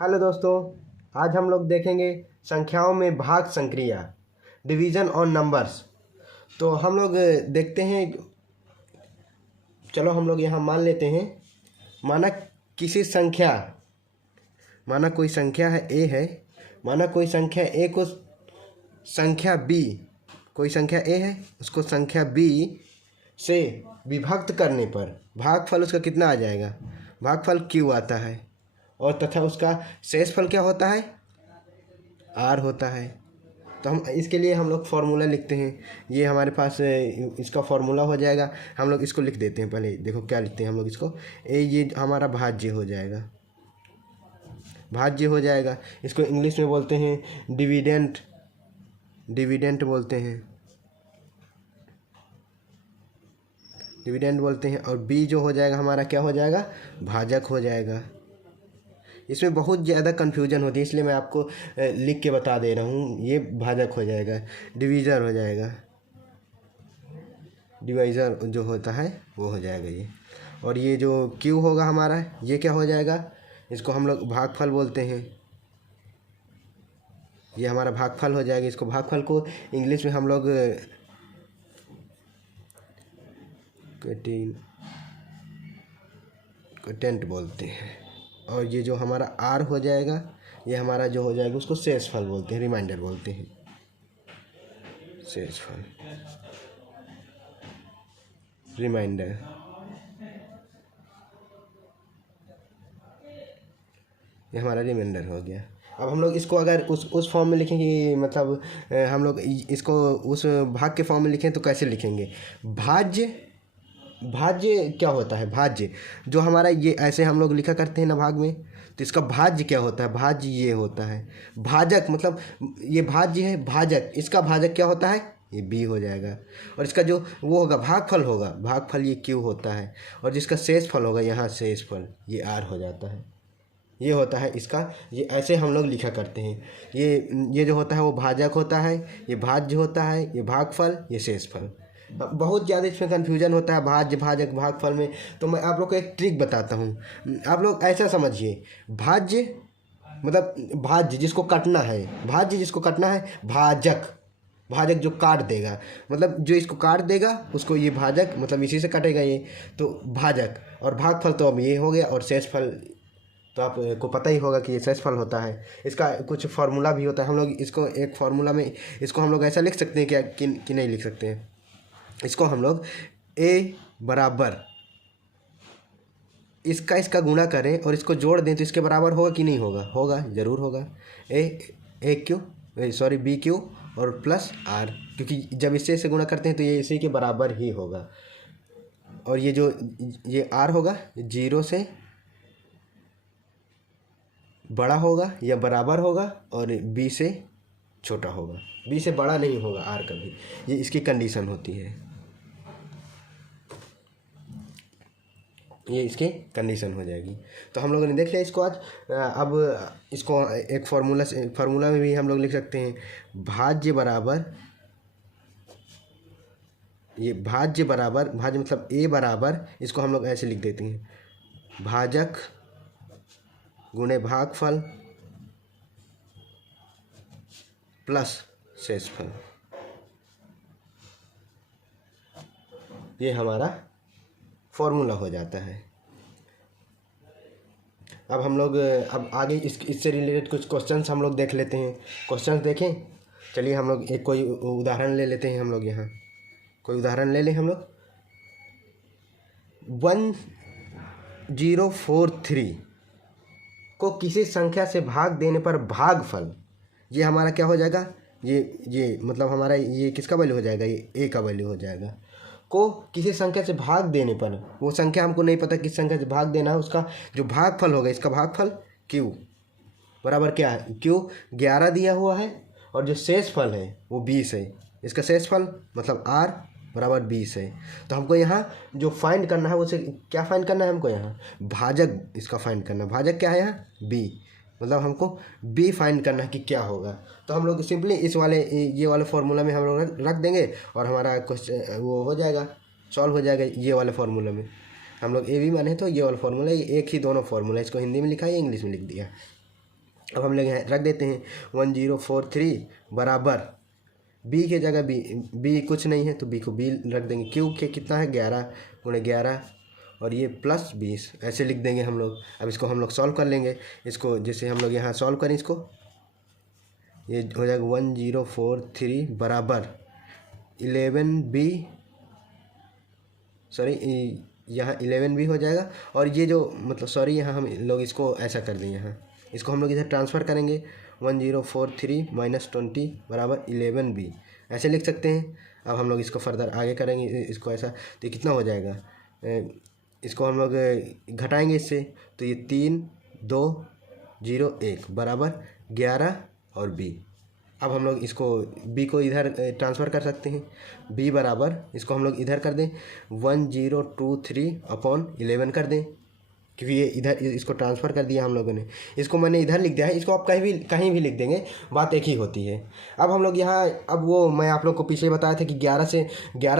Hello दोस्तों, आज हम लोग देखेंगे संख्याओं में भाग संक्रिया, डिवीज़न ऑन नंबर्स। तो हम लोग देखते हैं। चलो हम लोग यहाँ मान लेते हैं, माना किसी संख्या, माना कोई संख्या है ए है, माना कोई संख्या ए को संख्या बी, कोई संख्या ए है उसको संख्या बी से विभक्त करने पर भागफल उसका कितना आ जाएगा? भागफल क्यू आता है और तथा उसका शेषफल क्या होता है? आर होता है। तो हम इसके लिए हम लोग फार्मूला लिखते हैं। ये हमारे पास इसका फार्मूला हो जाएगा। हम लोग इसको लिख देते हैं। पहले देखो क्या लिखते हैं हम लोग इसको। ये हमारा भाज्य हो जाएगा, भाज्य हो जाएगा। इसको इंग्लिश में बोलते हैं डिविडेंट, डिविडेंट बोलते हैं, डिविडेंट बोलते हैं। और बी जो हो जाएगा हमारा क्या हो जाएगा? भाजक हो जाएगा। इसमें बहुत ज़्यादा कन्फ्यूजन होती है, इसलिए मैं आपको लिख के बता दे रहा हूँ। ये भाजक हो जाएगा, डिवीज़र हो जाएगा, डिवाइज़र जो होता है वो हो जाएगा ये। और ये जो क्यू होगा हमारा, ये क्या हो जाएगा? इसको हम लोग भागफल बोलते हैं। ये हमारा भागफल हो जाएगा। इसको भागफल को इंग्लिश में हम लोग क्वोटिएंट बोलते हैं। और ये जो हमारा आर हो जाएगा, ये हमारा जो हो जाएगा उसको शेषफल बोलते हैं, रिमाइंडर बोलते हैं, शेषफल, रिमाइंडर। ये हमारा रिमाइंडर हो गया। अब हम लोग इसको अगर उस फॉर्म में लिखेंगे, मतलब हम लोग इसको उस भाग के फॉर्म में लिखें तो कैसे लिखेंगे? भाज्य, भाज्य क्या होता है? भाज्य जो हमारा ये ऐसे हम लोग लिखा करते हैं ना भाग में, तो इसका भाज्य क्या होता है? भाज्य ये होता है। भाजक मतलब ये भाज्य है, भाजक, इसका भाजक क्या होता है? ये बी हो जाएगा। और इसका जो वो होगा भागफल होगा, भागफल ये क्यू होता है। और जिसका शेषफल होगा यहाँ शेषफल ये आर हो जाता है। ये होता है इसका, ये ऐसे हम लोग लिखा करते हैं। ये जो होता है वो भाजक होता है, ये भाज्य होता है, ये भागफल, ये शेषफल। बहुत ज़्यादा इसमें कन्फ्यूजन होता है भाज्य भाजक भागफल में। तो मैं आप लोग को एक ट्रिक बताता हूँ। आप लोग ऐसा समझिए, भाज्य मतलब भाज्य जिसको काटना है, भाज्य जिसको काटना है, भाजक, भाजक जो काट देगा, मतलब जो इसको काट देगा उसको ये भाजक, मतलब इसी से कटेगा ये, तो भाजक। और भागफल तो अब ये हो गया। और शेषफल तो आपको पता ही होगा कि ये शेषफल होता है। इसका कुछ फार्मूला भी होता है। हम लोग इसको एक फार्मूला में इसको हम लोग ऐसा लिख सकते हैं क्या कि नहीं लिख सकते हैं? इसको हम लोग ए बराबर इसका गुणा करें और इसको जोड़ दें तो इसके बराबर होगा कि नहीं होगा? होगा, ज़रूर होगा। ए क्यू सॉरी बी क्यू और प्लस आर, क्योंकि जब इससे से गुणा करते हैं तो ये इसी के बराबर ही होगा। और ये जो ये आर होगा जीरो से बड़ा होगा या बराबर होगा, और बी से छोटा होगा। बी से बड़ा नहीं होगा आर कभी, ये इसकी कंडीशन होती है, ये इसकी कंडीशन हो जाएगी। तो हम लोगों ने देख लिया इसको आज। अब इसको एक फार्मूला में भी हम लोग लिख सकते हैं। भाज्य बराबर, ये भाज्य बराबर, भाज्य मतलब ए बराबर, इसको हम लोग ऐसे लिख देते हैं, भाजक गुणे भागफल प्लस शेषफल। ये हमारा फॉर्मूला हो जाता है। अब हम लोग अब आगे इससे रिलेटेड कुछ क्वेश्चंस हम लोग देख लेते हैं। क्वेश्चंस देखें, चलिए हम लोग एक कोई उदाहरण ले लेते हैं। हम लोग यहाँ कोई उदाहरण ले लें। हम लोग 1043 को किसी संख्या से भाग देने पर भागफल, ये हमारा क्या हो जाएगा? ये मतलब हमारा ये किसका वैल्यू हो जाएगा? ये ए का वैल्यू हो जाएगा। को किसी संख्या से भाग देने पर, वो संख्या हमको नहीं पता किस संख्या से भाग देना है, उसका जो भागफल होगा, इसका भागफल क्यू बराबर क्या है? क्यू 11 दिया हुआ है और जो शेषफल है वो 20 है। इसका शेषफल मतलब आर बराबर 20 है। तो हमको यहाँ जो फाइंड करना है उसे क्या फाइंड करना है? हमको यहाँ भाजक इसका फाइंड करना है। भाजक क्या है यहाँ? बी, मतलब हमको बी फाइंड करना है कि क्या होगा। तो हम लोग सिंपली इस वाले ये वाले फार्मूला में हम लोग रख देंगे और हमारा क्वेश्चन वो हो जाएगा, सॉल्व हो जाएगा। ये वाले फार्मूला में हम लोग ए बी माने तो ये वाला फार्मूला, ये एक ही दोनों फार्मूला, इसको हिंदी में लिखा है, इंग्लिश में लिख दिया। अब हम लोग यहाँ रख देते हैं 1043 बराबर बी के जगह बी कुछ नहीं है तो बी को बी रख देंगे। क्यू के कितना है 11 और ये प्लस 20 ऐसे लिख देंगे हम लोग। अब इसको हम लोग सॉल्व कर लेंगे। इसको जैसे हम लोग यहाँ सॉल्व करें इसको, ये हो जाएगा 1043 बराबर 11b, सॉरी यहाँ 11b हो जाएगा। और ये जो मतलब सॉरी यहाँ हम लोग इसको ऐसा कर दें, यहाँ इसको हम लोग इधर ट्रांसफ़र करेंगे 1043 माइनस 20 बराबर 11b ऐसे लिख सकते हैं। अब हम लोग इसको फर्दर आगे करेंगे इसको ऐसा, तो ये कितना हो जाएगा, इसको हम लोग घटाएंगे इससे, तो ये 3201 बराबर 11 और b। अब हम लोग इसको b को इधर ट्रांसफ़र कर सकते हैं। b बराबर इसको हम लोग इधर कर दें 1023/11 कर दें, क्योंकि ये इधर इसको ट्रांसफ़र कर दिया हम लोगों ने। इसको मैंने इधर लिख दिया है, इसको आप कहीं भी लिख देंगे, बात एक ही होती है। अब हम लोग यहाँ, अब वो मैं आप लोग को पीछे बताया था कि 11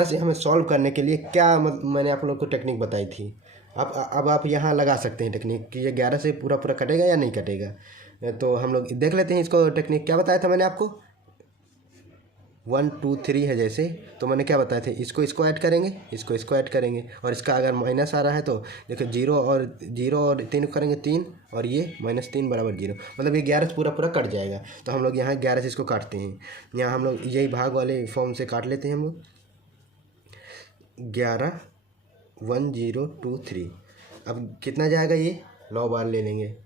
से हमें सॉल्व करने के लिए क्या मैंने आप लोग को टेक्निक बताई थी। अब आप यहाँ लगा सकते हैं टेक्निक कि ये 11 से पूरा कटेगा या नहीं कटेगा। तो हम लोग देख लेते हैं इसको टेक्निक क्या बताया था मैंने आपको। 1 2 3 है जैसे, तो मैंने क्या बताया था, इसको ऐड करेंगे, इसको ऐड करेंगे, और इसका अगर माइनस आ रहा है तो देखो 0 और 3 करेंगे 3, और ये -3 बराबर 0, मतलब ये 11 से पूरा कट जाएगा। तो हम लोग यहाँ 11 से इसको काटते हैं, यहाँ हम लोग यही भाग वाले फॉर्म से काट लेते हैं हम लोग। 11 1 0 2 3, अब कितना जाएगा, ये 9 बार ले लेंगे,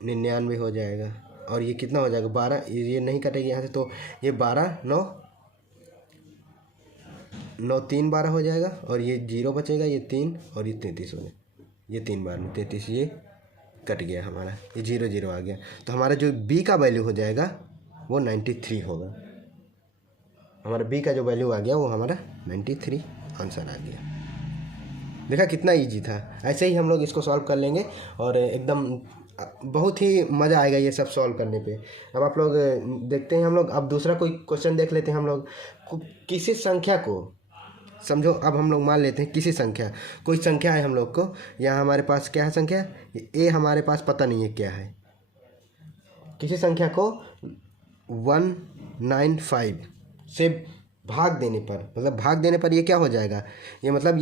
99 हो जाएगा। और ये कितना हो जाएगा 12, ये नहीं कटेगी यहाँ से, तो ये 12 9 3 12 हो जाएगा, और ये 0 बचेगा, ये 3 और ये 33 हो जाएगा, ये 3 बार में 33, ये कट गया हमारा, ये 0 0 आ गया। तो हमारा जो b का वैल्यू हो जाएगा वो 93 होगा। हमारा b का जो वैल्यू आ गया वो हमारा 93 आंसर आ गया। देखा कितना इजी था। ऐसे ही हम लोग इसको सॉल्व कर लेंगे और एकदम बहुत ही मज़ा आएगा ये सब सॉल्व करने पे। अब आप लोग देखते हैं, हम लोग अब दूसरा कोई क्वेश्चन देख लेते हैं। हम लोग किसी संख्या को समझो, अब हम लोग मान लेते हैं कोई संख्या है हम लोग को, यहाँ हमारे पास क्या है संख्या, ए हमारे पास पता नहीं है क्या है। किसी संख्या को 195 से भाग देने पर, मतलब भाग देने पर ये क्या हो जाएगा, ये मतलब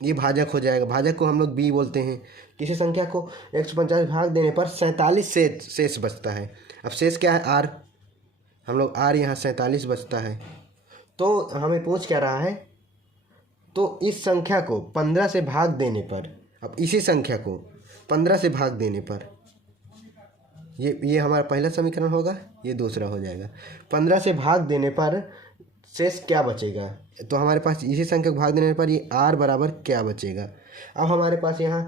ये भाजक हो जाएगा। भाजक को हम लोग b बोलते हैं। किसी संख्या को 150 भाग देने पर 47 शेष बचता है। अब शेष क्या है, r, हम लोग r यहाँ 47 बचता है। तो हमें पूछ क्या रहा है, तो इस संख्या को 15 से भाग देने पर, अब इसी संख्या को 15 से भाग देने पर, ये हमारा पहला समीकरण होगा, ये दूसरा हो जाएगा। 15 से भाग देने पर शेष क्या बचेगा, तो हमारे पास इसी संख्या को भाग देने पर ये r बराबर क्या बचेगा। अब हमारे पास यहाँ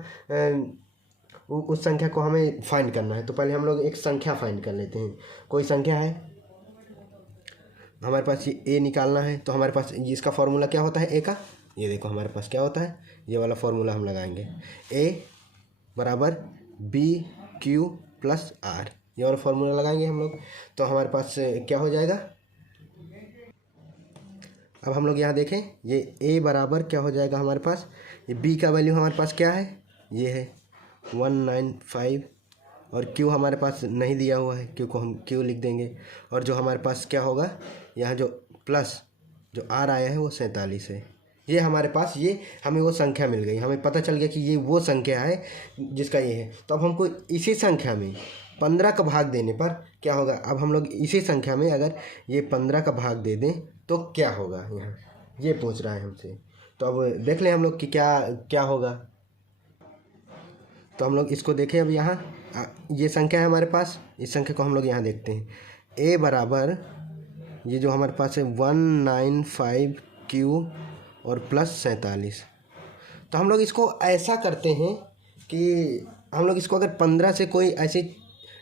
उस संख्या को हमें फाइंड करना है, तो पहले हम लोग एक संख्या फाइंड कर लेते हैं। कोई संख्या है हमारे पास, ये a निकालना है, तो हमारे पास इसका फॉर्मूला क्या होता है a का, ये देखो हमारे पास क्या होता है, ये वाला फॉर्मूला हम लगाएंगे, a बराबर BQ प्लस r, ये वाला फॉर्मूला लगाएंगे हम लोग। तो हमारे पास क्या हो जाएगा, अब हम लोग यहाँ देखें, ये a बराबर क्या हो जाएगा हमारे पास, ये b का वैल्यू हमारे पास क्या है, ये है 195, और q हमारे पास नहीं दिया हुआ है, q को हम q लिख देंगे। और जो हमारे पास क्या होगा, यहाँ जो प्लस जो r आया है वो 47 है। ये हमारे पास, ये हमें वो संख्या मिल गई, हमें पता चल गया कि ये वो संख्या है जिसका ये है। तो अब हमको इसी संख्या में 15 का भाग देने पर क्या होगा, अब हम लोग इसी संख्या में अगर ये 15 का भाग दे दें तो क्या होगा, यहाँ ये पूछ रहा है हमसे। तो अब देख लें हम लोग कि क्या होगा। तो हम लोग इसको देखें, अब यहाँ ये संख्या है हमारे पास, इस संख्या को हम लोग यहाँ देखते हैं। a बराबर ये जो हमारे पास है 195Q और प्लस 47। तो हम लोग इसको ऐसा करते हैं कि हम लोग इसको अगर 15 से कोई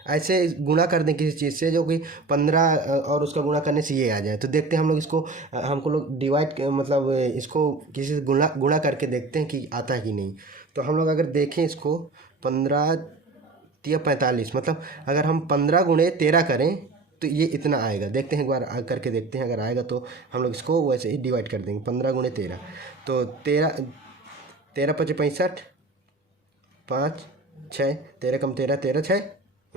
ऐसे गुणा कर दें किसी चीज़ से, जो कि 15 और उसका गुणा करने से ये आ जाए, तो देखते हैं हम लोग इसको, हमको लोग डिवाइड मतलब इसको किसी से गुणा करके देखते हैं कि आता है कि नहीं। तो हम लोग अगर देखें इसको 15 या 45, मतलब अगर हम 15 गुणे 13 करें तो ये इतना आएगा। देखते हैं एक बार करके देखते हैं, अगर आएगा तो हम लोग इसको वैसे ही डिवाइड कर देंगे 15 गुणे 13। तो 13 5 65, 5 6 13 कम 13 13 6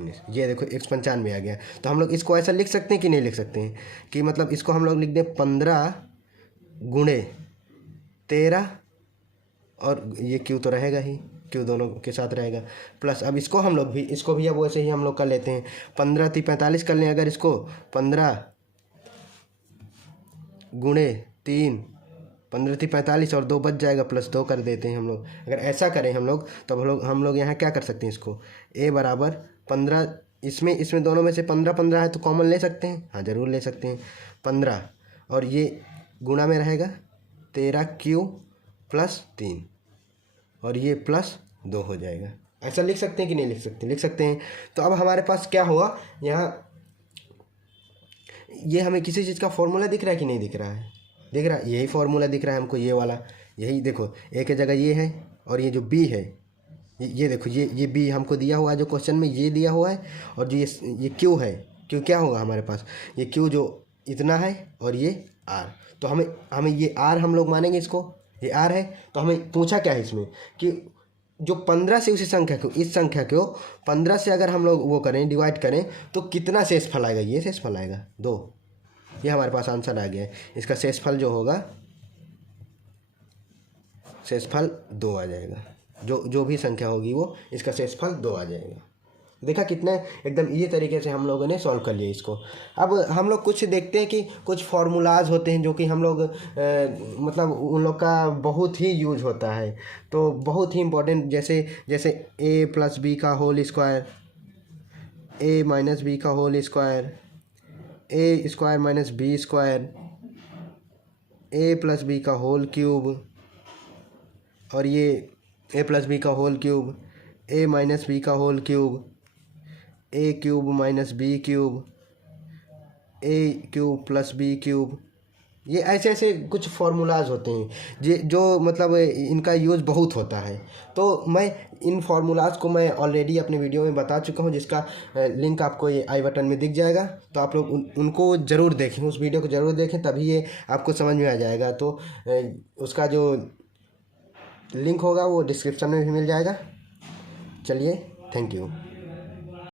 19। ये देखो x95 आ गया। तो हम लोग इसको ऐसा लिख सकते हैं कि नहीं लिख सकते हैं कि मतलब इसको हम लोग लिख दें 15 गुणे 13, और ये क्यू तो रहेगा ही, क्यू दोनों के साथ रहेगा, प्लस अब इसको हम लोग भी, इसको भी अब वैसे ही हम लोग कर लेते हैं। 15 × 45 कर लें अगर इसको, 15 गुणे 3, 15 × 45 और 2 बच जाएगा, प्लस 2 कर देते हैं हम लोग। अगर ऐसा करें हम लोग तो हम लोग यहाँ क्या कर सकते हैं, इसको a बराबर 15, इसमें दोनों में से 15 15 है तो कॉमन ले सकते हैं, हाँ ज़रूर ले सकते हैं। 15 और ये गुणा में रहेगा 13q प्लस 3 और ये प्लस 2 हो जाएगा। ऐसा लिख सकते हैं कि नहीं लिख सकते, लिख सकते हैं। तो अब हमारे पास क्या हुआ, यहाँ ये हमें किसी चीज़ का फॉर्मूला दिख रहा है कि नहीं दिख रहा है, दिख रहा है, यही फॉर्मूला दिख रहा है हमको, ये वाला, यही देखो a की जगह ये है और ये जो b है, ये देखो ये b हमको दिया हुआ है जो क्वेश्चन में, ये दिया हुआ है, और जो ये q है, q क्या होगा हमारे पास, ये q जो इतना है और ये r, तो हमें ये r हम लोग मानेंगे इसको, ये r है। तो हमें पूछा क्या है इसमें कि जो 15 से उसी संख्या को, इस संख्या को 15 से अगर हम लोग वो करें, डिवाइड करें तो कितना शेषफल आएगा, ये शेषफल आएगा 2। ये हमारे पास आंसर आ गया है। इसका शेषफल जो होगा, शेषफल 2 आ जाएगा, जो भी संख्या होगी वो, इसका शेषफल 2 आ जाएगा। देखा कितने एकदम इजी तरीके से हम लोगों ने सॉल्व कर लिया इसको। अब हम लोग कुछ देखते हैं कि कुछ फार्मूलाज होते हैं जो कि हम लोग मतलब उन लोग का बहुत ही यूज होता है, तो बहुत ही इम्पोर्टेंट, जैसे a + b का होल स्क्वायर, a - b का whole square, a² - b², a + b का होल क्यूब, और ये a + b का होल क्यूब, a - b का whole cube, a³ - b³, a³ + b³। ये ऐसे कुछ फार्मूलाज होते हैं जो मतलब इनका यूज़ बहुत होता है। तो मैं इन फार्मूलाज को मैं ऑलरेडी अपने वीडियो में बता चुका हूँ, जिसका लिंक आपको ये आई बटन में दिख जाएगा। तो आप लोग उनको ज़रूर देखें, उस वीडियो को ज़रूर देखें, तभी ये आपको समझ में आ जाएगा। तो उसका जो लिंक होगा वो डिस्क्रिप्शन में भी मिल जाएगा। चलिए, थैंक यू।